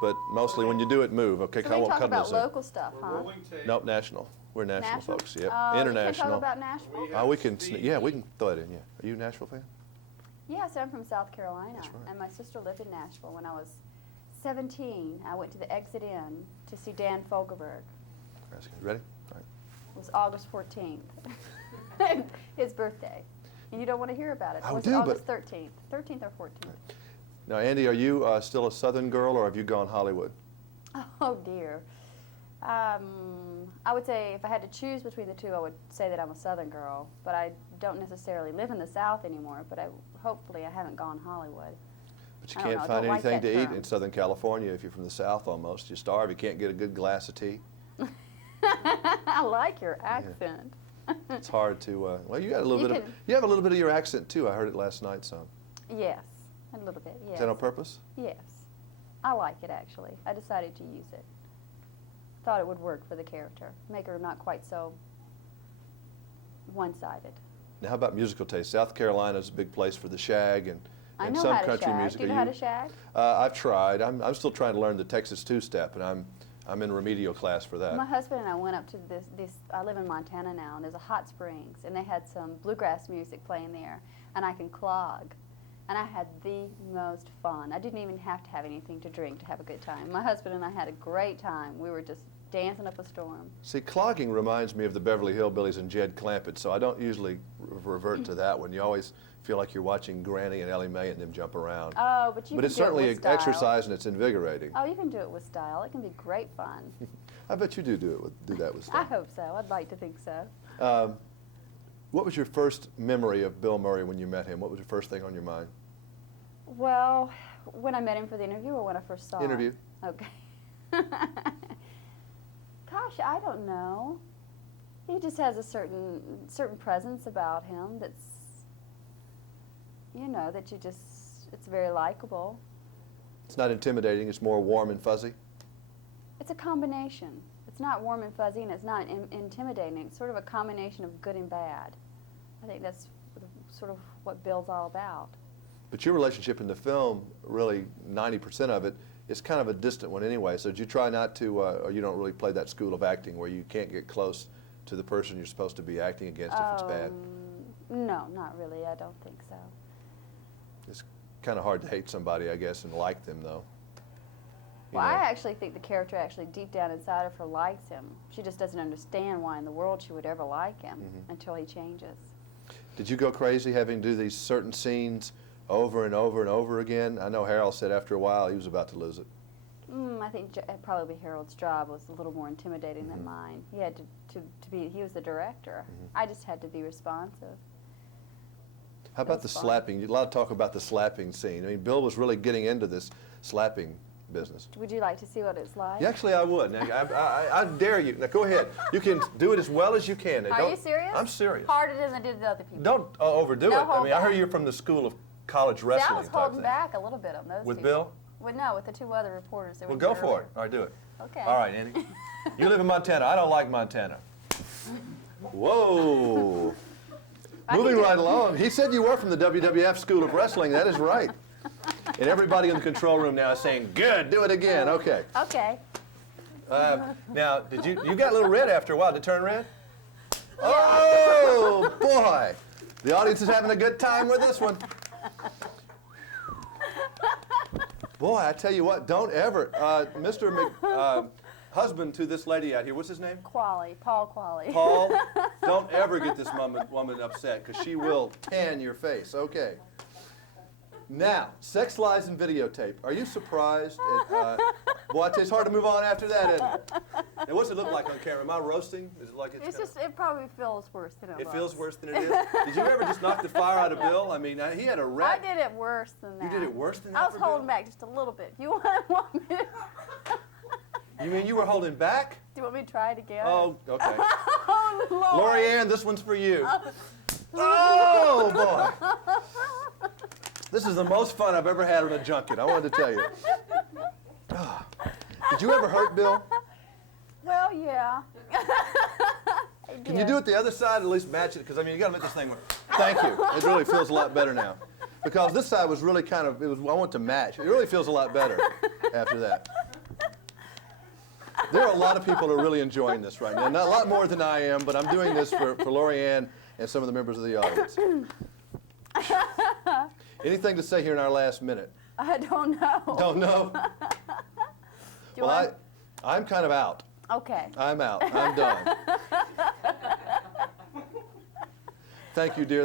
but mostly when you do it, move. Okay, So I we won't talk cut about those in. local stuff, huh? Nope, national. We're national folks. Yep. Oh, International. You can't talk about Nashville? Oh, we can. Yeah, we can throw it in. Yeah. Are you a Nashville fan? Yeah, so I'm from South Carolina. That's right. And my sister lived in Nashville. When I was 17, I went to the Exit Inn to see Dan Fogelberg. Ready? All right. It was August 14th, his birthday. And you don't want to hear about it. I Was do, August but 13th, 13th or 14th. Now, Andie, are you still a Southern girl, or have you gone Hollywood? Oh dear. I would say if I had to choose between the two, I would say that I'm a Southern girl. But I don't necessarily live in the South anymore. But hopefully I haven't gone Hollywood. But you can't find anything to eat in Southern California if you're from the South almost. You starve. You can't get a good glass of tea. I like your accent. Yeah. It's hard to. Well, you got a little bit of. You have a little bit of your accent too. I heard it last night. So. Yes, a little bit. Yes. Is that on purpose? Yes, I like it actually. I decided to use it. Thought it would work for the character, make her not quite so one-sided. Now, how about musical taste? South Carolina's a big place for the shag and I know some how to country shag. music. Do you know how to shag? I've tried. I'm still trying to learn the Texas two-step, and I'm in remedial class for that. My husband and I went up to this. I live in Montana now, and there's a hot springs, and they had some bluegrass music playing there, and I can clog. And I had the most fun. I didn't even have to have anything to drink to have a good time. My husband and I had a great time. We were just dancing up a storm. See, clogging reminds me of the Beverly Hillbillies and Jed Clampett, so I don't usually revert to that one. You always feel like you're watching Granny and Ellie Mae and them jump around. Oh, but you can it's do it certainly with style. Exercise and it's invigorating. Oh, you can do it with style. It can be great fun. I bet you do that with style. I hope so. I'd like to think so. What was your first memory of Bill Murray when you met him? What was your first thing on your mind? Well, when I met him for the interview or when I first saw him? Interview. Okay. Gosh, I don't know. He just has a certain presence about him that's, you know, that it's very likable. It's not intimidating, it's more warm and fuzzy? It's a combination. It's not warm and fuzzy and it's not intimidating. It's sort of a combination of good and bad. I think that's sort of what Bill's all about. But your relationship in the film, really 90% of it, is kind of a distant one anyway. So did you try not to, or you don't really play that school of acting where you can't get close to the person you're supposed to be acting against if it's bad? No, not really. I don't think so. It's kind of hard to hate somebody, I guess, and like them, though. Well, I actually think the character actually deep down inside of her likes him. She just doesn't understand why in the world she would ever like him until he changes. Did you go crazy having to do these certain scenes over and over and over again? I know Harold said after a while he was about to lose it. I think probably Harold's job was a little more intimidating than mine. He had to be, he was the director. I just had to be responsive. How about the slapping? A lot of talk about the slapping scene. I mean, Bill was really getting into this slapping business. Would you like to see what it's like? Yeah, actually, I would. Now, I dare you. Now, go ahead. You can do it as well as you can. Are you serious? I'm serious. Harder than I did the other people. Don't overdo it. I mean, I heard you're from the school of college wrestling. I was holding back a little bit on those With people. Bill? No, with the two other reporters. Well, go for it. All right, do it. Okay. All right, Andie. You live in Montana. I don't like Montana. Whoa. Moving right along. He said you were from the WWF School of Wrestling. That is right. And everybody in the control room now is saying, good, do it again. Okay. Okay. Now, you got a little red after a while. Did it turn red? Oh, boy. The audience is having a good time with this one. Boy, I tell you what, don't ever. Mr. husband to this lady out here, what's his name? Paul Qualley. Paul, don't ever get this woman upset, because she will tan your face. Okay. Now, sex, lies, and videotape. Are you surprised? Boy, I tell you, it's hard to move on after that, isn't it? Now, what's it look like on camera? Am I roasting? Is it like it's just, it probably feels worse than it It looks. feels worse than it is? Did you ever just knock the fire out of Bill? I mean, he had a wreck. I did it worse than that. You did it worse than that? I was holding back just a little bit. You want me to? You mean you were holding back? Do you want me to try it again? Oh, okay. Oh, Lord. Lori Ann, this one's for you. Oh, boy. This is the most fun I've ever had on a junket, I wanted to tell you. Oh. Did you ever hurt Bill? Well, yeah. Can you do it the other side, at least match it? Because, I mean, you got to make this thing work. Thank you. It really feels a lot better now. Because this side was really kind of, I want to match. It really feels a lot better after that. There are a lot of people who are really enjoying this right now. Not a lot more than I am, but I'm doing this for Lori-Ann and some of the members of the audience. Anything to say here in our last minute? I don't know. Don't know? Well, I'm kind of out. Okay. I'm out. I'm done. Thank you, dear.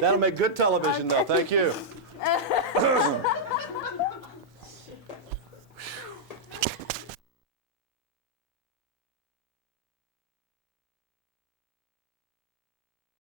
That'll make good television, though. Thank you.